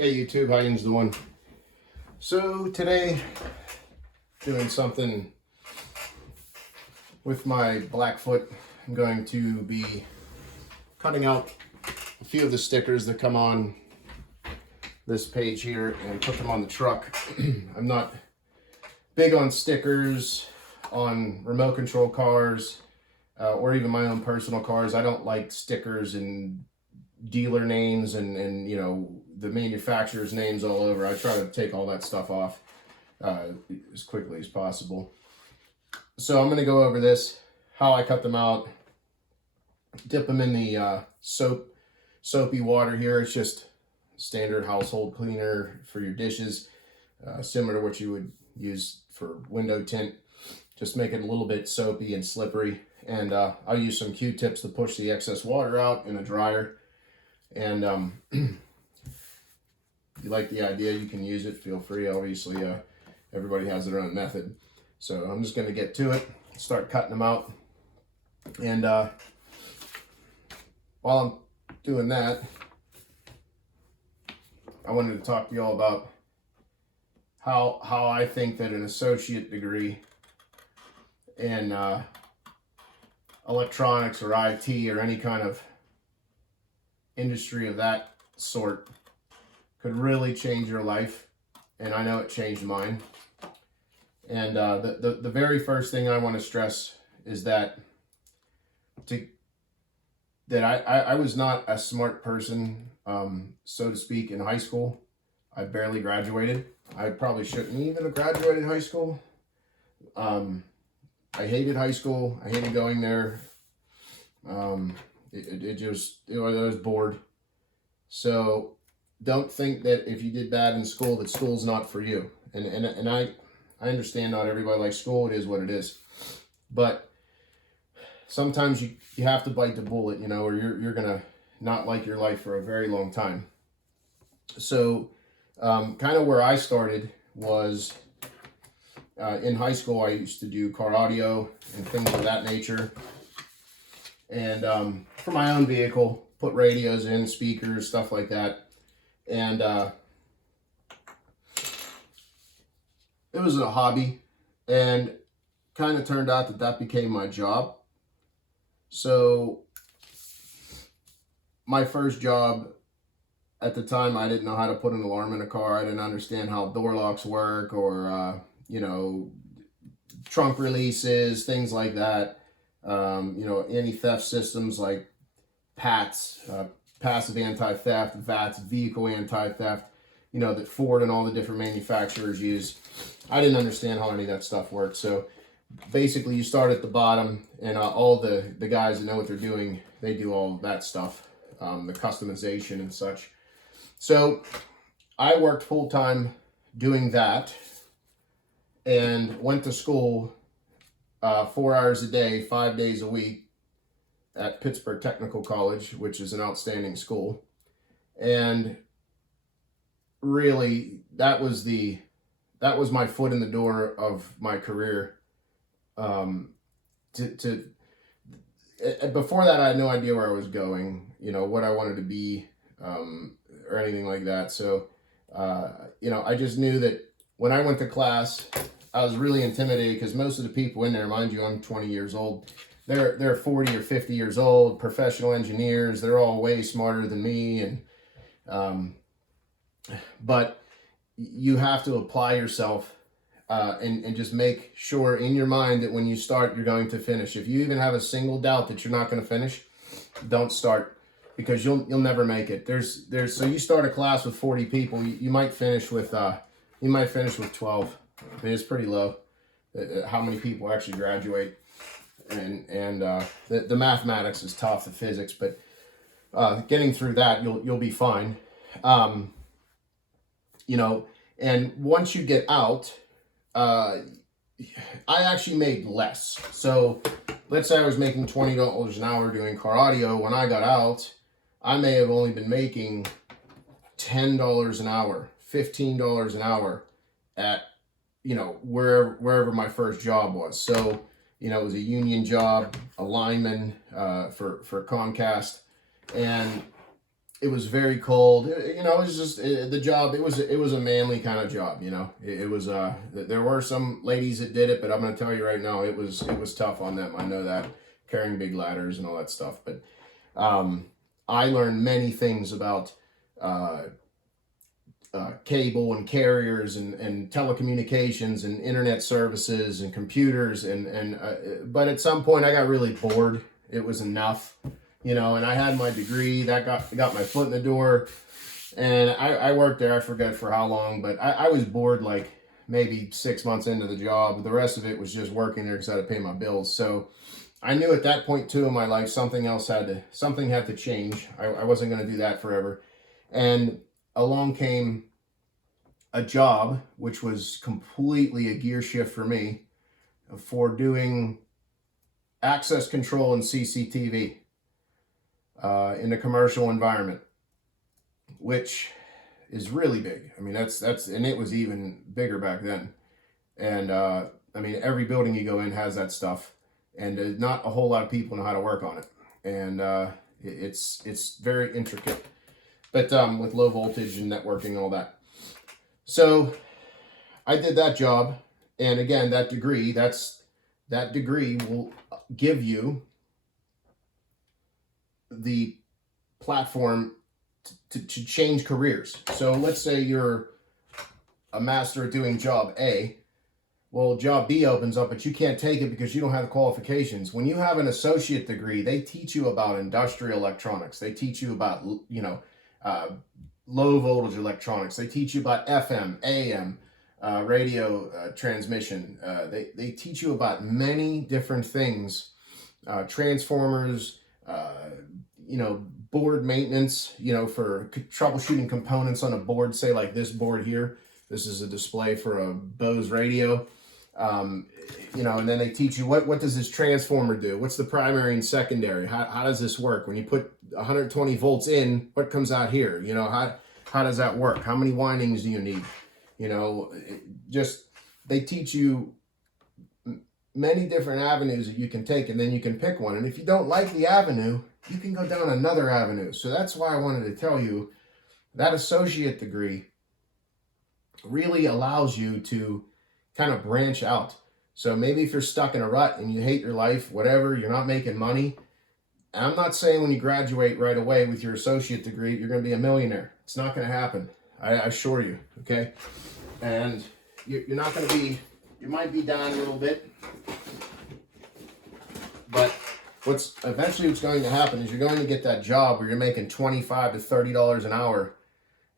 Hey YouTube, how you doing? So today, doing something with my Blackfoot. I'm going to be cutting out a few of the stickers that come on this page here and put them on the truck. I'm not big on stickers on remote control cars or even my own personal cars. I don't like stickers and dealer names and you know, the manufacturer's names all over. I try to take all that stuff off as quickly as possible. So I'm going to go over this, how I cut them out, dip them in the soapy water here. It's just standard household cleaner for your dishes, similar to what you would use for window tint. Just make it a little bit soapy and slippery. And I'll use some Q-tips to push the excess water out in a dryer. And if you like the idea, you can use it. Feel free. Obviously, everybody has their own method. So I'm just going to get to it, start cutting them out. And while I'm doing that, I wanted to talk to you all about how I think that an associate degree in electronics or IT or any kind of industry of that sort could really change your life. And I know it changed mine. And the very first thing I want to stress is that I was not a smart person, so to speak, in high school. I barely graduated. I probably shouldn't even have graduated high school. I hated high school. I hated going there. I was bored. So don't think that if you did bad in school that school's not for you. And I understand not everybody likes school. It is what it is. But sometimes you have to bite the bullet, you know, or you're gonna not like your life for a very long time. So kind of where I started was in high school. I used to do car audio and things of that nature. And for my own vehicle, put radios in, speakers, stuff like that. And it was a hobby, and kind of turned out that became my job. So my first job at the time, I didn't know how to put an alarm in a car. I didn't understand how door locks work or, you know, trunk releases, things like that. You know, anti-theft systems like PATS, passive anti-theft, VATS, vehicle anti-theft, you know, that Ford and all the different manufacturers use. I didn't understand how any of that stuff worked. So basically you start at the bottom, and all the guys that know what they're doing, they do all that stuff, the customization and such. So I worked full-time doing that and went to school 4 hours a day, 5 days a week at Pittsburgh Technical College, which is an outstanding school. And really, that was my foot in the door of my career. Before that, I had no idea where I was going, you know, what I wanted to be, or anything like that. So, you know, I just knew that when I went to class, I was really intimidated because most of the people in there, mind you, I'm 20 years old. They're 40 or 50 years old, professional engineers. They're all way smarter than me. And, but you have to apply yourself, and just make sure in your mind that when you start, you're going to finish. If you even have a single doubt that you're not going to finish, don't start, because you'll never make it. So you start a class with 40 people, you might finish with 12. I mean, it's pretty low how many people actually graduate, and the mathematics is tough, the physics, but getting through that, you'll be fine. You know, and once you get out, I actually made less. So let's say I was making $20 an hour doing car audio. When I got out, I may have only been making $10 an hour, $15 an hour at, you know, wherever my first job was. So, you know, it was a union job, a lineman for Comcast. And it was very cold. You know, it was just the job. It was a manly kind of job. You know, it was. There were some ladies that did it, but I'm going to tell you right now, it was tough on them. I know that, carrying big ladders and all that stuff. But I learned many things about cable and carriers and telecommunications and internet services and computers but at some point I got really bored. It was enough, you know, and I had my degree that got my foot in the door, and I worked there. I forget for how long, but I was bored like maybe 6 months into the job. The rest of it was just working there because I had to pay my bills. So I knew at that point too in my life something had to change. I wasn't going to do that forever. And along came a job which was completely a gear shift for me, for doing access control and CCTV in a commercial environment, which is really big. I mean, that's and it was even bigger back then. And I mean, every building you go in has that stuff, and not a whole lot of people know how to work on it. And it's very intricate, but with low voltage and networking and all that. So I did that job, and again, that degree will give you the platform to change careers. So let's say you're a master at doing job A. Well, job B opens up, but you can't take it because you don't have the qualifications. When you have an associate degree, they teach you about industrial electronics. They teach you about, you know, low voltage electronics. They teach you about FM, AM, radio transmission. They teach you about many different things, transformers, you know, board maintenance, you know, for troubleshooting components on a board, say like this board here. This is a display for a Bose radio. You know, and then they teach you what does this transformer do? What's the primary and secondary? How does this work? When you put 120 volts in, what comes out here? You know, how does that work? How many windings do you need? You know, they teach you many different avenues that you can take, and then you can pick one. And if you don't like the avenue, you can go down another avenue. So that's why I wanted to tell you that associate degree really allows you to kind of branch out. So maybe if you're stuck in a rut and you hate your life, whatever, you're not making money. And I'm not saying when you graduate right away with your associate degree, you're going to be a millionaire. It's not going to happen. I assure you. Okay. And you're not going to be, you might be down a little bit, but what's going to happen is you're going to get that job where you're making $25 to $30 an hour,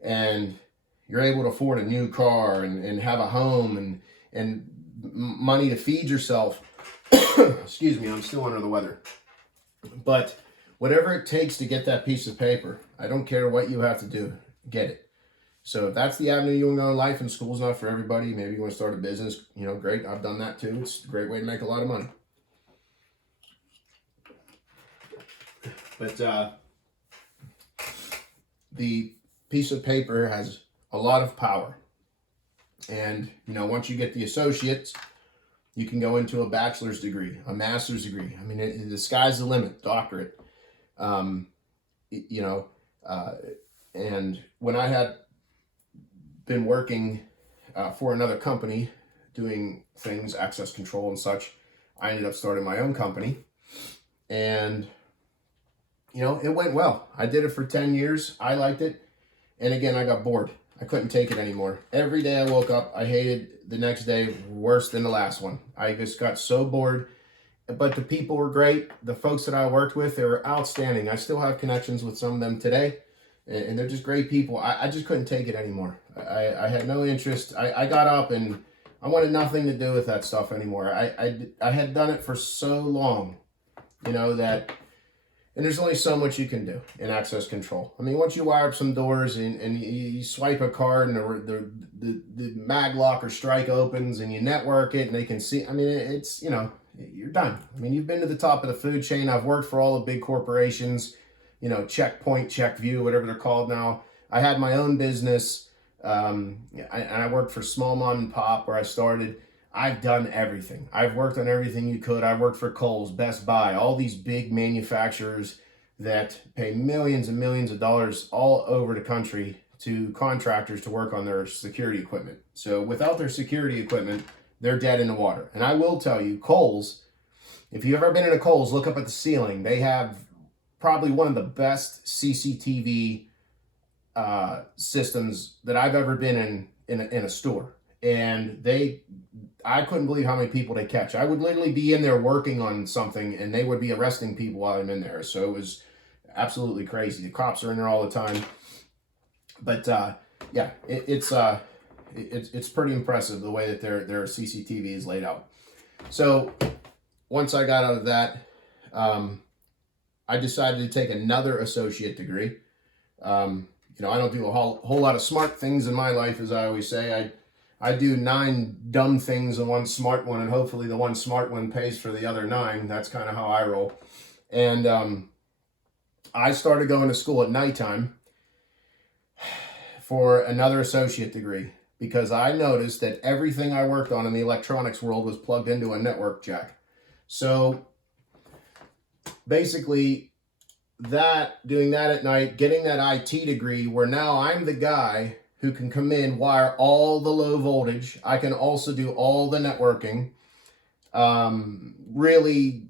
and you're able to afford a new car and have a home and money to feed yourself. Excuse me, I'm still under the weather. But whatever it takes to get that piece of paper, I don't care what you have to do, get it. So if that's the avenue you want to go in life, and school's not for everybody, maybe you want to start a business, you know, great. I've done that too. It's a great way to make a lot of money. But the piece of paper has a lot of power. And, you know, once you get the associates, you can go into a bachelor's degree, a master's degree. I mean, the sky's the limit, doctorate. You know, and when I had been working for another company doing things, access control and such, I ended up starting my own company. And, you know, it went well. I did it for 10 years. I liked it. And again, I got bored. I couldn't take it anymore. Every day I woke up, I hated the next day worse than the last one. I just got so bored. But the people were great. The folks that I worked with, they were outstanding. I still have connections with some of them today. And they're just great people. I just couldn't take it anymore. I had no interest. I got up and I wanted nothing to do with that stuff anymore. I had done it for so long, you know, that... And there's only so much you can do in access control. I mean, once you wire up some doors and you swipe a card and the mag lock or strike opens and you network it and they can see, I mean, it's, you know, you're done. I mean, you've been to the top of the food chain. I've worked for all the big corporations, you know, Checkpoint, Checkview, whatever they're called now. I had my own business. And I worked for small mom and pop where I started. I've done everything. I've worked on everything you could. I've worked for Kohl's, Best Buy, all these big manufacturers that pay millions and millions of dollars all over the country to contractors to work on their security equipment. So without their security equipment, they're dead in the water. And I will tell you, Kohl's, if you've ever been in a Kohl's, look up at the ceiling. They have probably one of the best CCTV systems that I've ever been in a store. And I couldn't believe how many people they catch. I would literally be in there working on something and they would be arresting people while I'm in there. So it was absolutely crazy. The cops are in there all the time. But yeah, it's pretty impressive the way that their CCTV is laid out. So once I got out of that, I decided to take another associate degree. You know, I don't do a whole lot of smart things in my life, as I always say. I do 9 dumb things and 1 smart one, and hopefully the 1 smart one pays for the other 9. That's kind of how I roll. And I started going to school at nighttime for another associate degree because I noticed that everything I worked on in the electronics world was plugged into a network jack. So basically, doing that at night, getting that IT degree where now I'm the guy who can come in, wire all the low voltage. I can also do all the networking. Really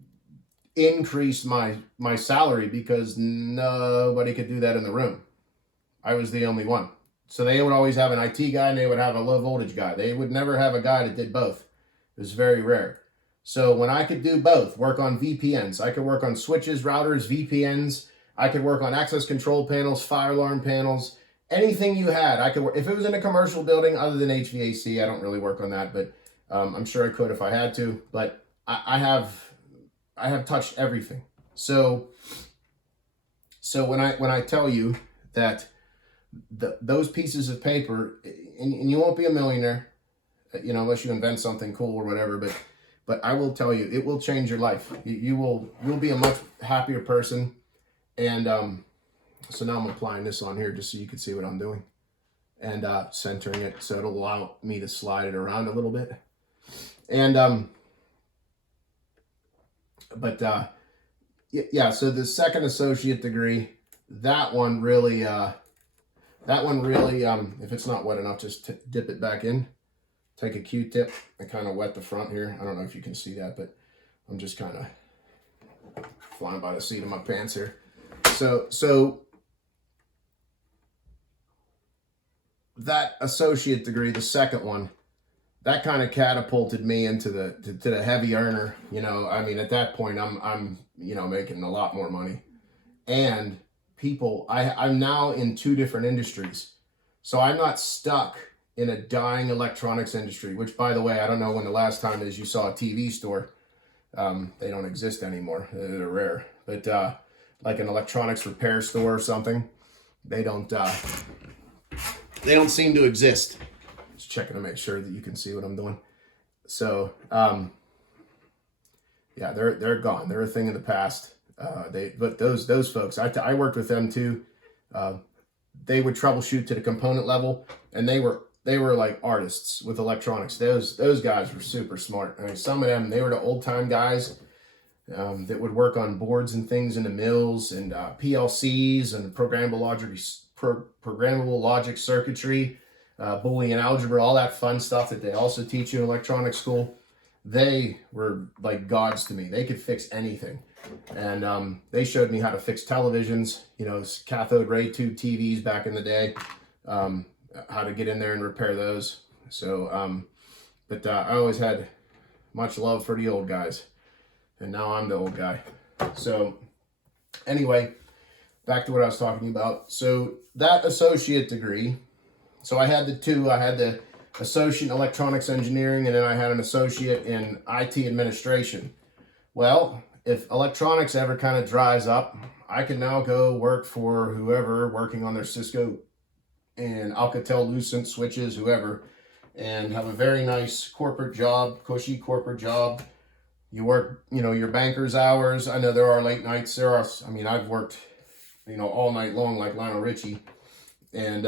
increased my salary because nobody could do that in the room. I was the only one. So they would always have an IT guy and they would have a low voltage guy. They would never have a guy that did both. It was very rare. So when I could do both, work on VPNs, I could work on switches, routers, VPNs, I could work on access control panels, fire alarm panels, anything you had, I could work. If it was in a commercial building other than HVAC, I don't really work on that, but I'm sure I could if I had to. But I have touched everything. So when I tell you that those pieces of paper, and you won't be a millionaire, you know, unless you invent something cool or whatever, but I will tell you, it will change your life. You'll be a much happier person. And so now I'm applying this on here just so you can see what I'm doing, and centering it so it'll allow me to slide it around a little bit. And yeah, so the second associate degree, that one really, if it's not wet enough, just dip it back in. Take a Q-tip and kind of wet the front here. I don't know if you can see that, but I'm just kind of flying by the seat of my pants here. So that associate degree, the second one, that kind of catapulted me into the heavy earner. You know, I mean, at that point, I'm you know, making a lot more money, and I'm now in 2 different industries, so I'm not stuck in a dying electronics industry. Which, by the way, I don't know when the last time is you saw a TV store. They don't exist anymore. They're rare, but like an electronics repair store or something, they don't seem to exist. Just checking to make sure that you can see what I'm doing. So yeah, they're gone. They're a thing of the past. But those folks, I worked with them too. They would troubleshoot to the component level, and they were like artists with electronics. Those guys were super smart. I mean, some of them, they were the old time guys that would work on boards and things in the mills, and PLCs and programmable logic circuitry, Boolean algebra, all that fun stuff that they also teach you in electronics school. They were like gods to me. They could fix anything. And they showed me how to fix televisions, you know, cathode ray tube TVs back in the day, how to get in there and repair those. So, but I always had much love for the old guys, and now I'm the old guy. So anyway, back to what I was talking about. So that associate degree, so I had the 2. I had the associate in electronics engineering, and then I had an associate in IT administration. Well, if electronics ever kind of dries up, I can now go work for whoever working on their Cisco and Alcatel-Lucent switches, whoever, and have a very nice corporate job, cushy corporate job. You work, you know, your banker's hours. I know there are late nights. I mean, I've worked, you know, all night long like Lionel Richie, and,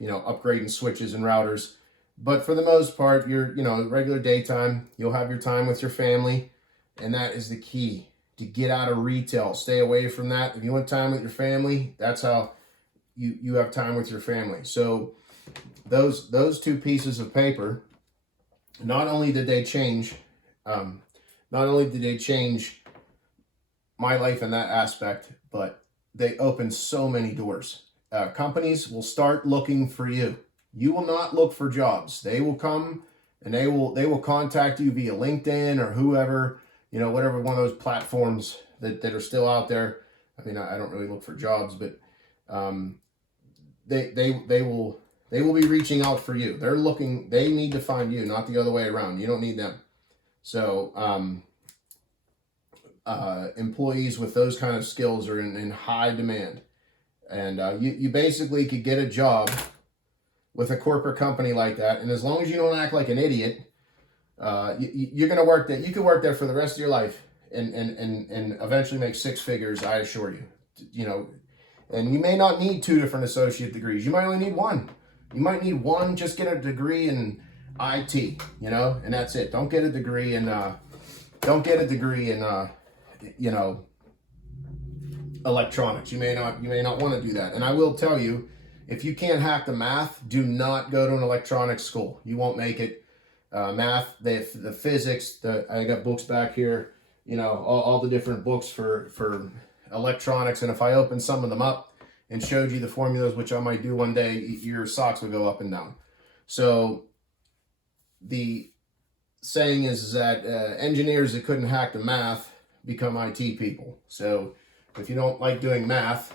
you know, upgrading switches and routers. But for the most part, you're, you know, regular daytime, you'll have your time with your family, and that is the key. to get out of retail. Stay away from that. If you want time with your family, that's how you have time with your family. So those two pieces of paper, not only did they change my life in that aspect, but they opened so many doors. Companies will start looking for you. You will not look for jobs. They will come and they will contact you via LinkedIn or whoever, you know, whatever one of those platforms that are still out there. I mean, I don't really look for jobs, but they will be reaching out for you. They're looking. They need to find you, not the other way around. You don't need them. So employees with those kind of skills are in high demand, and you basically could get a job with a corporate company like that, and as long as you don't act like an idiot, you're going to work that. You can work there for the rest of your life, and eventually make six figures. I assure you. You know, and you may not need 2 different associate degrees. You might only need 1. You might need 1. Just get a degree in IT. You know, and that's it. Don't get a degree in you know, electronics. You may not want to do that. And I will tell you, if you can't hack the math, do not go to an electronics school. You won't make it. Math, the physics, I got books back here, you know, all the different books for electronics. And if I opened some of them up and showed you the formulas, which I might do one day, your socks would go up and down. So the saying is that engineers that couldn't hack the math become IT people. So if you don't like doing math,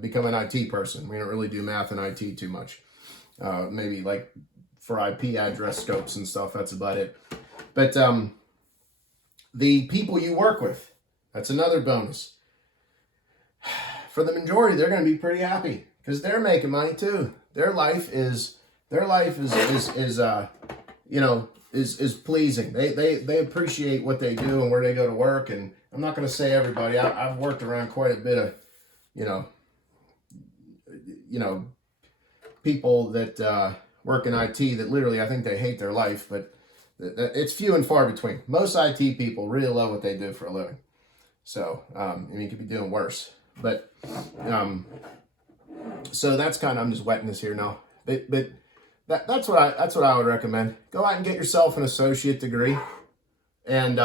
become an IT person. We don't really do math and IT too much. Maybe like for IP address scopes and stuff, that's about it. But the people you work with, that's another bonus. For the majority, they're going to be pretty happy because they're making money too. Their life is you know, is pleasing. They appreciate what they do and where they go to work. And I'm not going to say everybody. I've worked around quite a bit of, you know, people that work in IT that literally I think they hate their life, but it's few and far between. Most IT people really love what they do for a living. So I mean, you could be doing worse, but so that's kind of, I'm just wetting this here now, but that's what I would recommend. Go out and get yourself an associate degree, and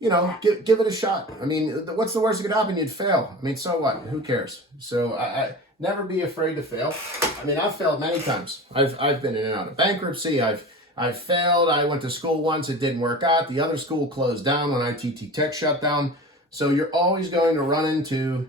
you know, give it a shot. I mean, what's the worst that could happen? You'd fail. I mean, so what? Who cares? So I never be afraid to fail. I mean, I've failed many times. I've been in and out of bankruptcy. I've failed. I went to school once. It didn't work out. The other school closed down when ITT Tech shut down. So you're always going to run into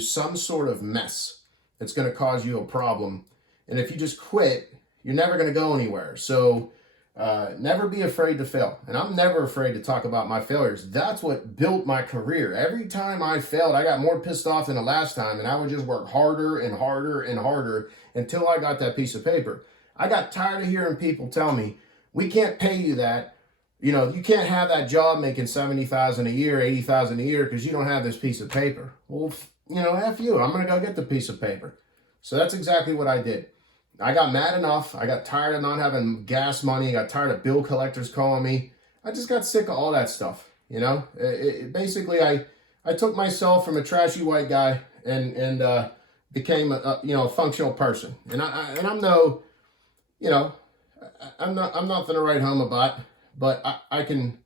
some sort of mess that's going to cause you a problem. And if you just quit, you're never going to go anywhere. So never be afraid to fail. And I'm never afraid to talk about my failures. That's what built my career. Every time I failed, I got more pissed off than the last time. And I would just work harder and harder and harder until I got that piece of paper. I got tired of hearing people tell me, we can't pay you that. You know, you can't have that job making $70,000 a year, $80,000 a year because you don't have this piece of paper. Well, you know, F you. I'm going to go get the piece of paper. So that's exactly what I did. I got mad enough. I got tired of not having gas money. I got tired of bill collectors calling me. I just got sick of all that stuff. You know, basically, I took myself from a trashy white guy and became a functional person. And I'm no, you know, I'm nothing to write home about. But I can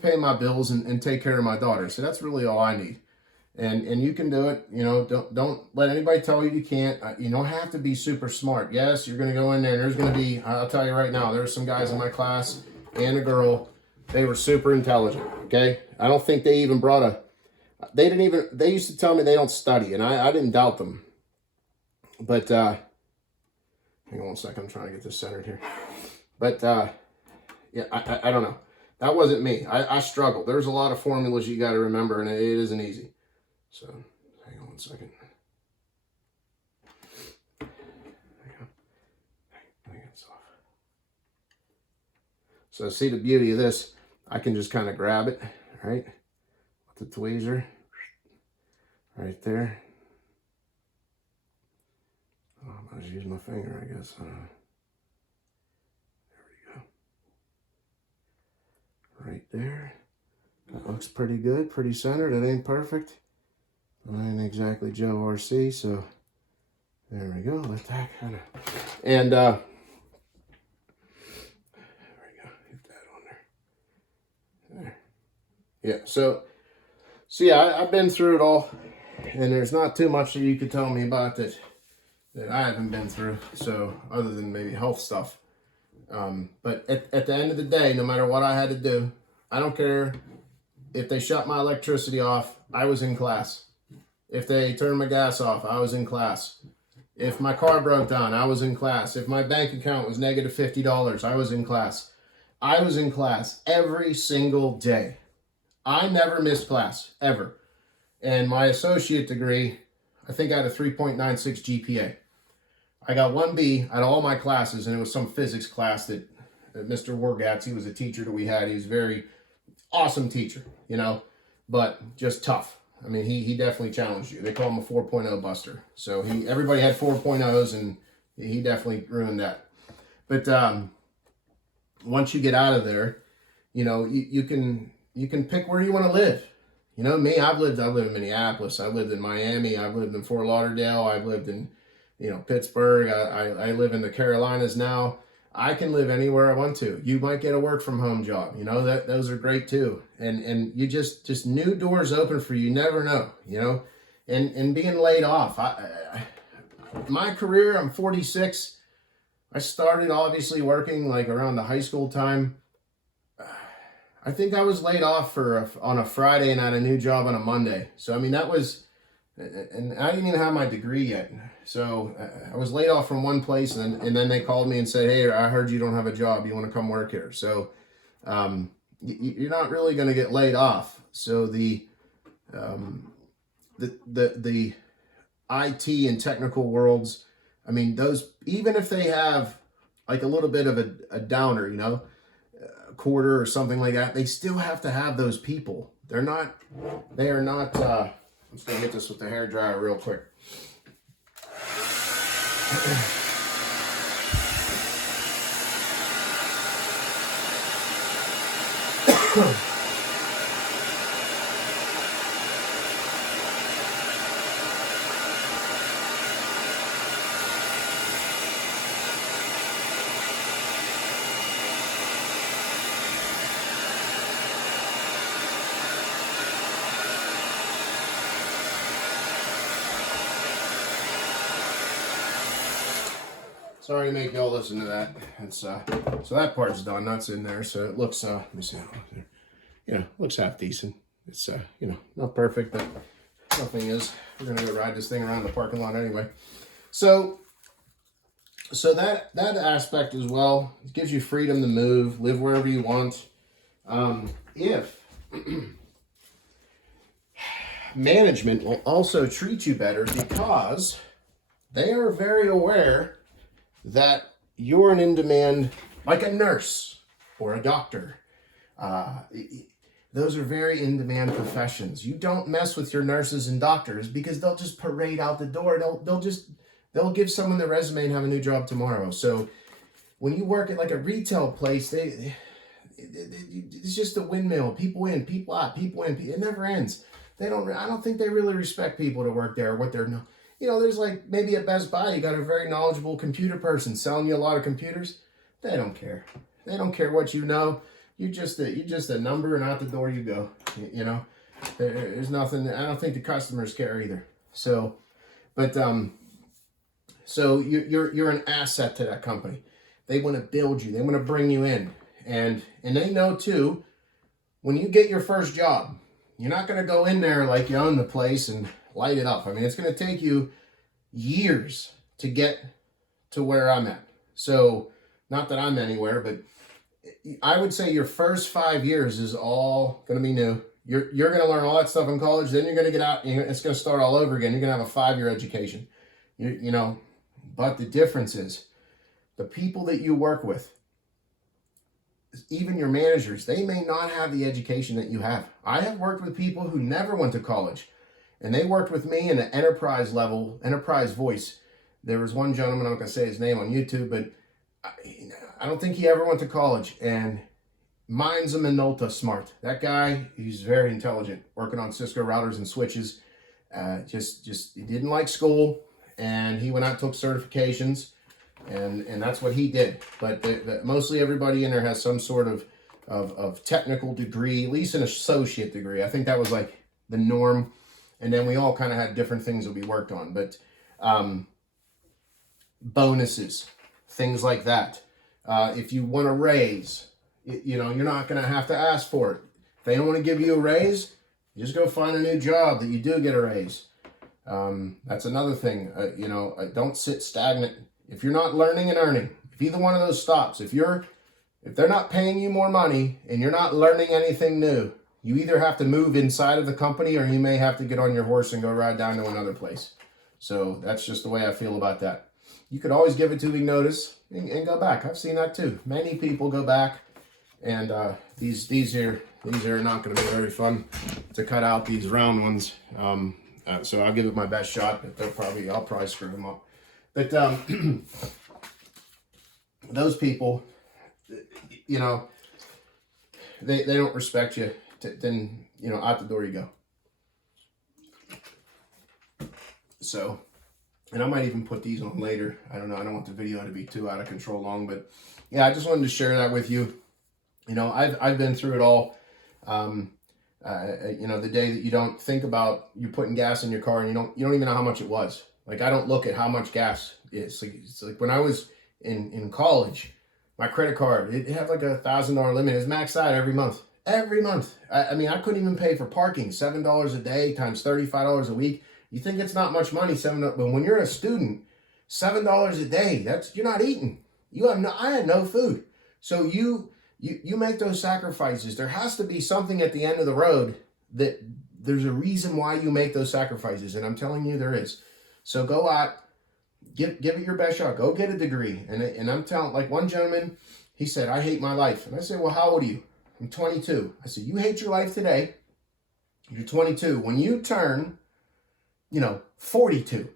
pay my bills and take care of my daughter. So that's really all I need. And you can do it. You know, don't let anybody tell you you can't. You don't have to be super smart. Yes, you're going to go in there and there's going to be, I'll tell you right now, there's some guys in my class and a girl. They were super intelligent. Okay. I don't think they even they used to tell me they don't study, and I didn't doubt them. But, hang on one second. I'm trying to get this centered here. But, yeah, I don't know. That wasn't me. I struggled. There's a lot of formulas you got to remember, and it isn't easy. So, hang on one second. Hang it's off. So, see the beauty of this? I can just kind of grab it, right? With the tweezer. Right there. Oh, I'm going to use my finger, I guess. Right there. Uh-oh. looks pretty good, pretty centered. It ain't perfect. I ain't exactly Joe RC, so there we go. Let that kind of, and there we go. Get that on there. There. Yeah. So yeah, I've been through it all, and there's not too much that you could tell me about that I haven't been through. So other than maybe health stuff. But at the end of the day, no matter what I had to do, I don't care if they shut my electricity off. I was in class. If they turned my gas off, I was in class. If my car broke down, I was in class. If my bank account was negative $50, I was in class. I was in class every single day. I never missed class, ever. And my associate degree, I think I had a 3.96 GPA. I got 1B at all my classes, and it was some physics class that Mr. Wargatz, he was a teacher that we had. He was a very awesome teacher, you know, but just tough. I mean, he definitely challenged you. They call him a 4.0 buster. So everybody had 4.0s, and he definitely ruined that. But once you get out of there, you know, you can pick where you want to live. You know, me, I've lived in Minneapolis. I've lived in Miami. I've lived in Fort Lauderdale. I've lived in, you know, Pittsburgh. I live in the Carolinas now. I can live anywhere I want to. You might get a work from home job. You know, those are great too. And you just new doors open for you. You never know, you know, and being laid off. My career, I'm 46. I started obviously working like around the high school time. I think I was laid off on a Friday and had a new job on a Monday. So, I mean, that was, and I didn't even have my degree yet. So I was laid off from one place, and then they called me and said, "Hey, I heard you don't have a job. You want to come work here?" So you're not really going to get laid off. So the IT and technical worlds, I mean, those, even if they have like a little bit of a downer, you know, a quarter or something like that, they still have to have those people. They are not, I'm just going to get this with the hair dryer real quick. Sorry to make y'all listen to that. It's so that part's done. That's in there. So it looks let me see how it looks there. You know, looks half decent. It's you know, not perfect, but nothing is. We're gonna go ride this thing around the parking lot anyway. So that aspect as well, it gives you freedom to move, live wherever you want. If management will also treat you better because they are very aware that you're an in-demand, like a nurse or a doctor. Those are very in-demand professions. You don't mess with your nurses and doctors because they'll just parade out the door. They'll give someone their resume and have a new job tomorrow. So when you work at like a retail place, it's just a windmill. People in, people out, people in. It never ends. I don't think they really respect people to work there. What they're, you know, there's like maybe at Best Buy, you got a very knowledgeable computer person selling you a lot of computers. They don't care. They don't care what you know. You're just a number, and out the door you go. You know, there's nothing. I don't think the customers care either. So, but so you're an asset to that company. They want to build you. They want to bring you in, and they know too. When you get your first job, you're not going to go in there like you own the place and light it up. I mean, it's going to take you years to get to where I'm at. So, not that I'm anywhere, but I would say your first 5 years is all going to be new. You're going to learn all that stuff in college. Then you're going to get out. It's going to start all over again. You're going to have a 5-year education. You know, but the difference is the people that you work with, even your managers, they may not have the education that you have. I have worked with people who never went to college, and they worked with me in an enterprise level, enterprise voice. There was one gentleman, I'm not going to say his name on YouTube, but I don't think he ever went to college, and Mind's a Minolta smart. That guy, he's very intelligent, working on Cisco routers and switches. Just he didn't like school, and he went out and took certifications, and that's what he did. But mostly everybody in there has some sort of technical degree, at least an associate degree. I think that was like the norm, and then we all kind of had different things that we worked on. But bonuses, things like that. If you want a raise, you're not going to have to ask for it. If they don't want to give you a raise, just go find a new job that you do get a raise. That's another thing. Don't sit stagnant. If you're not learning and earning, if either one of those stops, if they're not paying you more money and you're not learning anything new, you either have to move inside of the company or you may have to get on your horse and go ride down to another place. So that's just the way I feel about that. You could always give a 2-week notice and go back. I've seen that too. Many people go back, and these are not going to be very fun to cut out, these round ones. So I'll give it my best shot, but I'll probably screw them up. But those people, they don't respect you. Then out the door you go. So, and I might even put these on later. I don't know. I don't want the video to be too out of control long, but yeah, I just wanted to share that with you. I've been through it all. The day that you don't think about you putting gas in your car and you don't even know how much it was. Like, I don't look at how much gas is. It's like when I was in college, my credit card, it had like a $1,000 limit. It was maxed out every month. Every month. I couldn't even pay for parking. $7 a day times $35 a week. You think it's not much money, but when you're a student, $7 a day, you're not eating. I had no food. So you make those sacrifices. There has to be something at the end of the road that there's a reason why you make those sacrifices. And I'm telling you there is. So go out, give it your best shot. Go get a degree. And I'm telling, like one gentleman, he said, I hate my life. And I said, well, how old are you? I'm 22. I said, you hate your life today. You're 22. When you turn, 42.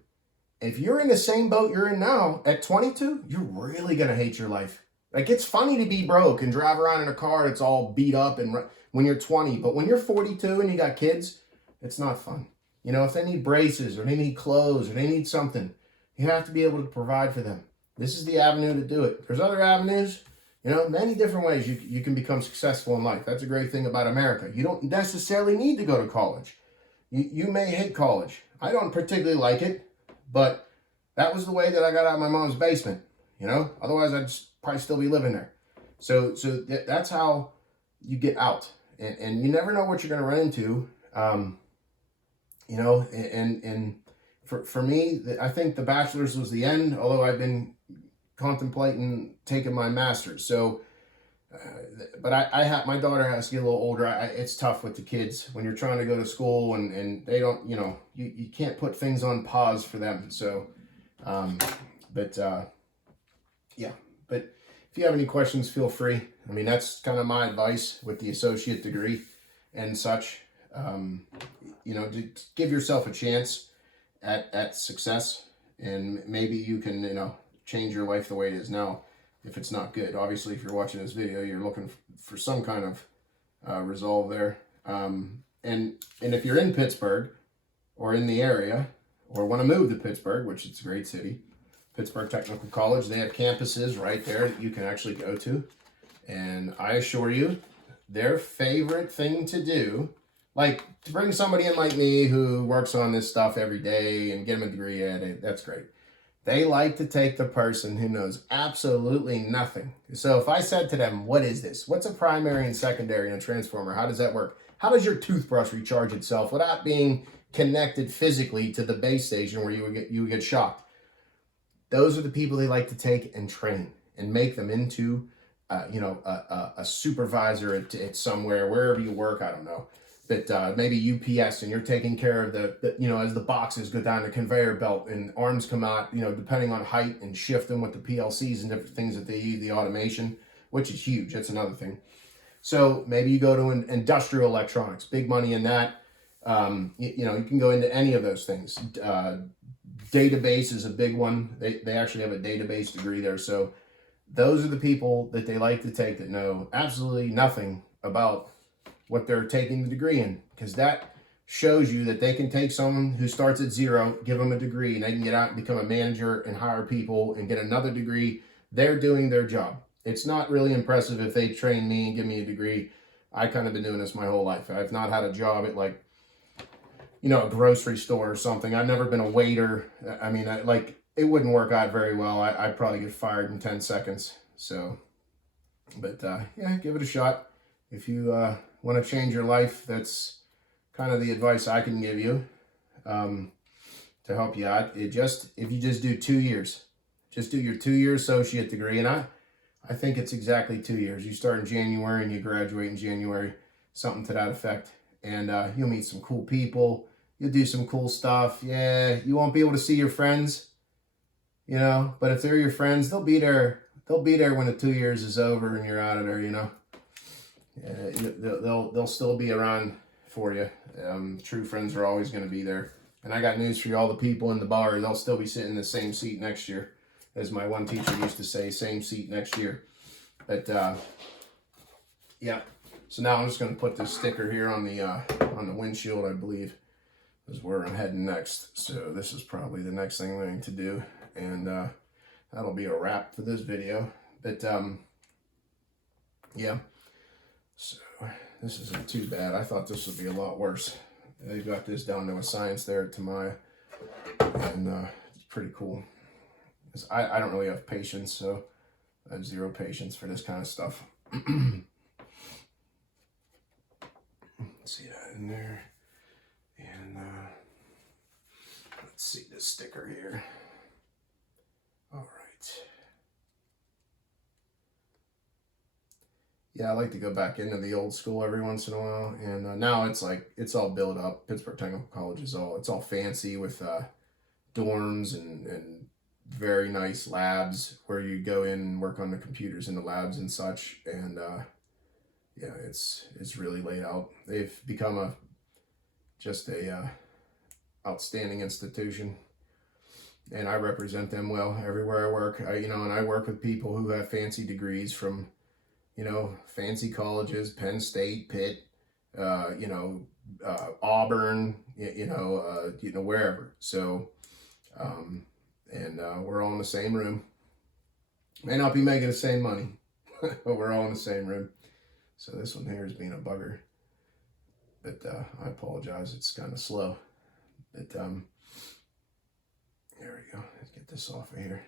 If you're in the same boat you're in now at 22, you're really going to hate your life. Like, it's funny to be broke and drive around in a car that's all beat up and when you're 20, but when you're 42 and you got kids, it's not fun. If they need braces or they need clothes or they need something, you have to be able to provide for them. This is the avenue to do it. There's other avenues, many different ways you can become successful in life. That's a great thing about America. You don't necessarily need to go to college. You may hate college. I don't particularly like it, but that was the way that I got out of my mom's basement. Otherwise I'd probably still be living there. So that's how you get out, and you never know what you're going to run into. And for me, I think the bachelor's was the end, although I've been contemplating taking my master's. So, but my daughter has to get a little older. It's tough with the kids when you're trying to go to school and they don't, you can't put things on pause for them. So, yeah, but if you have any questions, feel free. That's kind of my advice with the associate degree and such. To give yourself a chance at success, and maybe you can, change your life the way it is now if it's not good. Obviously, if you're watching this video, you're looking for some kind of resolve there. And if you're in Pittsburgh or in the area or want to move to Pittsburgh, which is a great city, Pittsburgh Technical College, they have campuses right there that you can actually go to. And I assure you, their favorite thing to do, like to bring somebody in like me who works on this stuff every day and get them a degree at it, that's great. They like to take the person who knows absolutely nothing. So if I said to them, what is this? What's a primary and secondary and a transformer? How does that work? How does your toothbrush recharge itself without being connected physically to the base station where you would get shocked? Those are the people they like to take and train and make them into, a supervisor at somewhere, wherever you work, I don't know. But maybe UPS, and you're taking care of as the boxes go down the conveyor belt and arms come out, depending on height, and shift them with the PLCs and different things that they use, the automation, which is huge. That's another thing. So maybe you go to industrial electronics, big money in that. You can go into any of those things. Database is a big one. They actually have a database degree there. So those are the people that they like to take that know absolutely nothing about what they're taking the degree in, because that shows you that they can take someone who starts at zero, give them a degree, and they can get out and become a manager and hire people and get another degree. They're doing their job. It's not really impressive if they train me and give me a degree. I kind of been doing this my whole life. I've not had a job at, like, you know, a grocery store or something. I've never been a waiter. I mean, it wouldn't work out very well. I'd probably get fired in 10 seconds. So, but yeah, give it a shot. If you want to change your life, that's kind of the advice I can give you to help you out. If you just do 2 years, just do your 2-year associate degree. And I think it's exactly 2 years. You start in January and you graduate in January, something to that effect. And you'll meet some cool people. You'll do some cool stuff. Yeah, you won't be able to see your friends, you know, but if they're your friends, they'll be there. They'll be there when the 2 years is over and you're out of there, you know. They'll still be around for you. True friends are always going to be there. And I got news for you, all the people in the bar, they'll still be sitting in the same seat next year. As my one teacher used to say, same seat next year. But yeah. So now I'm just going to put this sticker here on the windshield, I believe, is where I'm heading next. So this is probably the next thing I'm going to do. And that'll be a wrap for this video. But yeah. So this isn't too bad. I thought this would be a lot worse. They've got this down to a science there at Tamiya. And it's pretty cool. I don't really have patience, so I have zero patience for this kind of stuff. See that in there. And let's see this sticker here. All right. Yeah, I like to go back into the old school every once in a while. And now it's like, it's all built up. Pittsburgh Technical College is it's all fancy with dorms and very nice labs where you go in and work on the computers in the labs and such. And yeah, it's really laid out. They've become just a outstanding institution, and I represent them well everywhere I work. And I work with people who have fancy degrees from, you know, fancy colleges, Penn State, Pitt, Auburn, wherever. So, we're all in the same room. May not be making the same money, but we're all in the same room. So this one here is being a bugger, but I apologize. It's kind of slow, but there we go. Let's get this off of here.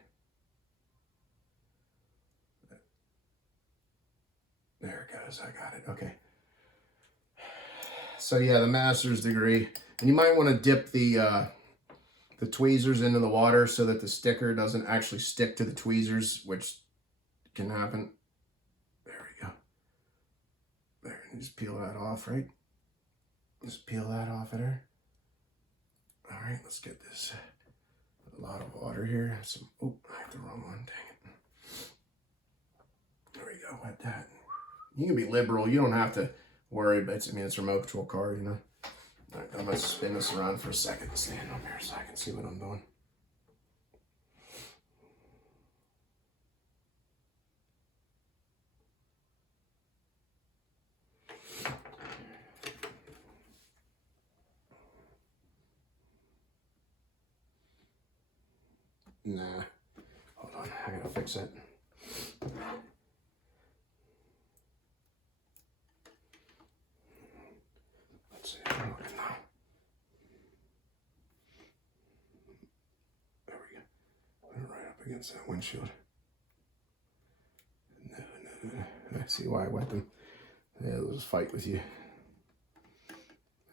There it goes. I got it. Okay. So yeah, the master's degree, and you might want to dip the tweezers into the water so that the sticker doesn't actually stick to the tweezers, which can happen. There we go. There, and just peel that off, right? Just peel that off of there. All right, let's get this. A lot of water here. Oh, I have the wrong one. Dang it. There we go. Wet that. You can be liberal. You don't have to worry. But it's a remote control car, you know. All right, I'm gonna spin this around for a second. Stand up here so I can see what I'm doing. Nah, hold on, I gotta fix it. Let's see, I'm looking now. There we go. Put it right up against that windshield. No. I see why I wet them. Yeah, they'll just fight with you.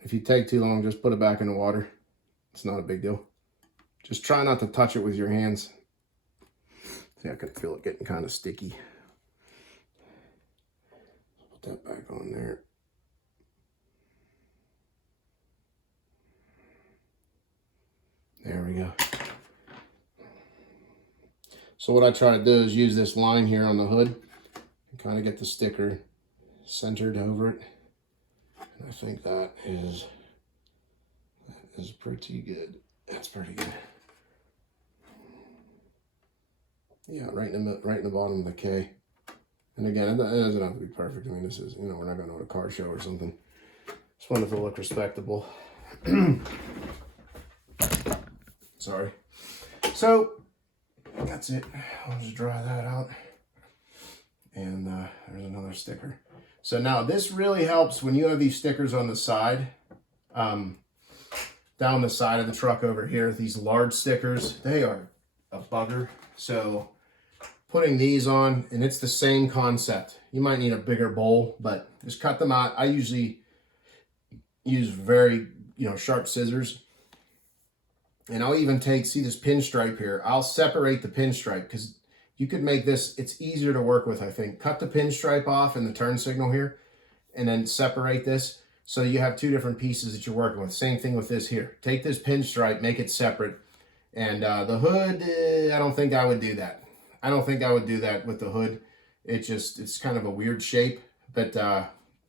If you take too long, just put it back in the water. It's not a big deal. Just try not to touch it with your hands. See, I can feel it getting kind of sticky. Put that back on there. There we go. So what I try to do is use this line here on the hood and kind of get the sticker centered over it. And I think that is pretty good. That's pretty good. Yeah, right in the bottom of the K. And again, it doesn't have to be perfect. I mean, this is, you know, we're not going to a car show or something. Just wanted to look respectable. Sorry. So that's it. I'll just dry that out. And there's another sticker. So now this really helps when you have these stickers on the side, down the side of the truck over here. These large stickers, they are a bugger. So putting these on, and it's the same concept. You might need a bigger bowl, but just cut them out. I usually use very, you know, sharp scissors. And I'll even take, see this pinstripe here? I'll separate the pinstripe because you could make this, it's easier to work with, I think. Cut the pinstripe off in the turn signal here and then separate this so you have two different pieces that you're working with. Same thing with this here. Take this pinstripe, make it separate. And the hood, I don't think I would do that. I don't think I would do that with the hood. It's kind of a weird shape. But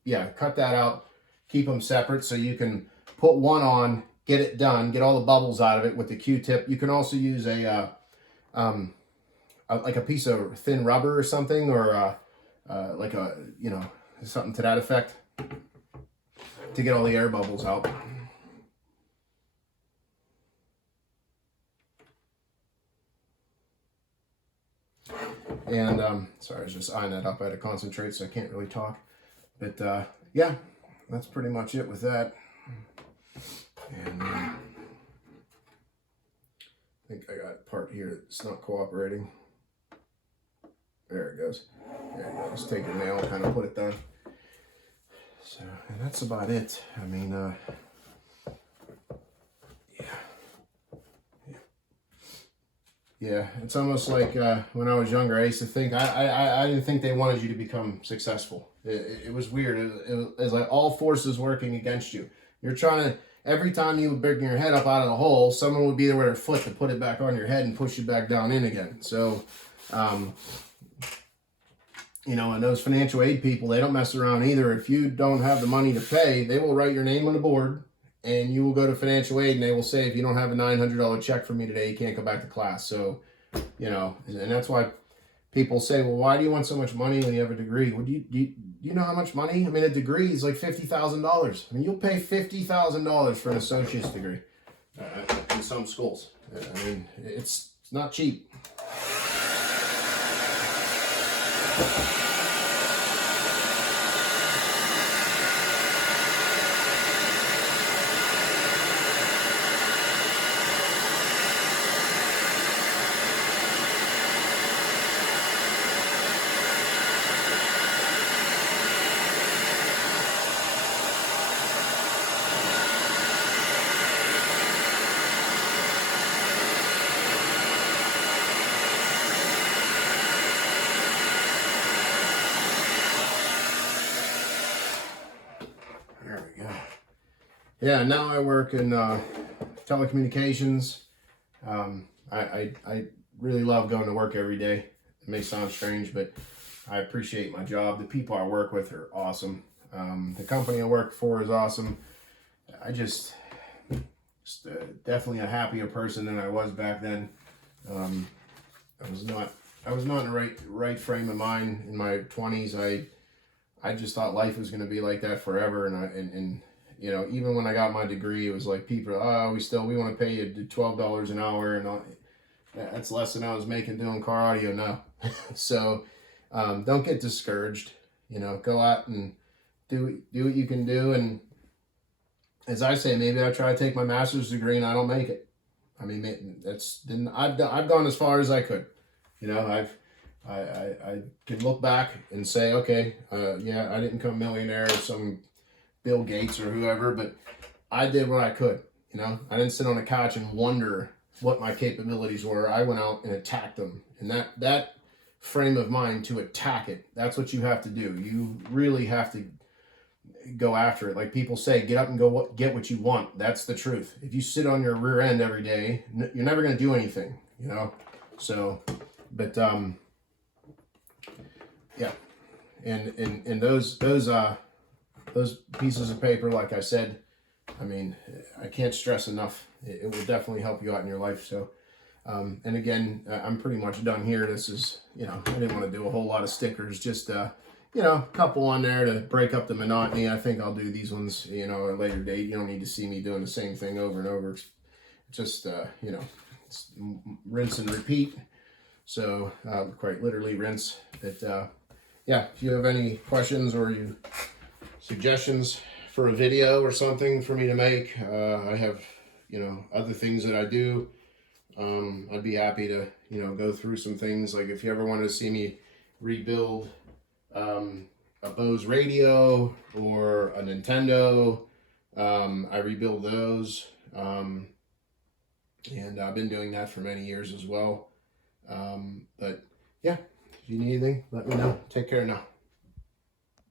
yeah, cut that out. Keep them separate so you can put one on, get it done, get all the bubbles out of it with the Q-tip. You can also use a like a piece of thin rubber or something, or like a, you know, something to that effect to get all the air bubbles out. And sorry, I was just eyeing that up. I had to concentrate, so I can't really talk. But yeah, that's pretty much it with that. And I think I got a part here that's not cooperating. There it goes. There you go. Just take your nail and kind of put it down. So, and that's about it. I mean, yeah, it's almost like when I was younger, I used to think, I didn't think they wanted you to become successful. It was weird. It was like all forces working against you. You're trying to, every time you would bring your head up out of the hole, someone would be there with their foot to put it back on your head and push you back down in again. So, you know, and those financial aid people, they don't mess around either. If you don't have the money to pay, they will write your name on the board and you will go to financial aid and they will say, if you don't have a $900 check for me today, you can't go back to class. So, you know, and that's why people say, well, why do you want so much money when you have a degree? Well, do you know how much money? I mean, a degree is like $50,000. I mean, you'll pay $50,000 for an associate's degree in some schools. I mean, it's not cheap. Yeah, now I work in telecommunications. I really love going to work every day. It may sound strange, but I appreciate my job. The people I work with are awesome. The company I work for is awesome. I just definitely a happier person than I was back then. I was not in the right frame of mind in my 20s. I just thought life was going to be like that forever, and you know, even when I got my degree, it was like people, we want to pay you $12 an hour, and that's less than I was making doing car audio now. So don't get discouraged. You know, go out and do what you can do. And as I say, maybe I try to take my master's degree and I don't make it. I mean, I've gone as far as I could. You know, I can look back and say, okay, yeah, I didn't become a millionaire or some Bill Gates or whoever, but I did what I could. You know, I didn't sit on a couch and wonder what my capabilities were. I went out and attacked them. And that frame of mind to attack it, that's what you have to do. You really have to go after it. Like people say, get up and go get what you want. That's the truth. If you sit on your rear end every day, you're never going to do anything, you know? So, but, yeah. And those pieces of paper, like I said, I mean, I can't stress enough. It will definitely help you out in your life. So And again, I'm pretty much done here. This is, you know, I didn't want to do a whole lot of stickers, just, you know, a couple on there to break up the monotony. I think I'll do these ones, you know, at a later date. You don't need to see me doing the same thing over and over. Just, you know, rinse and repeat. So, quite literally rinse. But, yeah, if you have any questions or suggestions for a video or something for me to make, I have, you know, other things that I do. I'd be happy to, you know, go through some things. Like if you ever wanted to see me rebuild a Bose radio or a Nintendo, I rebuild those. And I've been doing that for many years as well. But yeah, if you need anything, let me know. Take care now.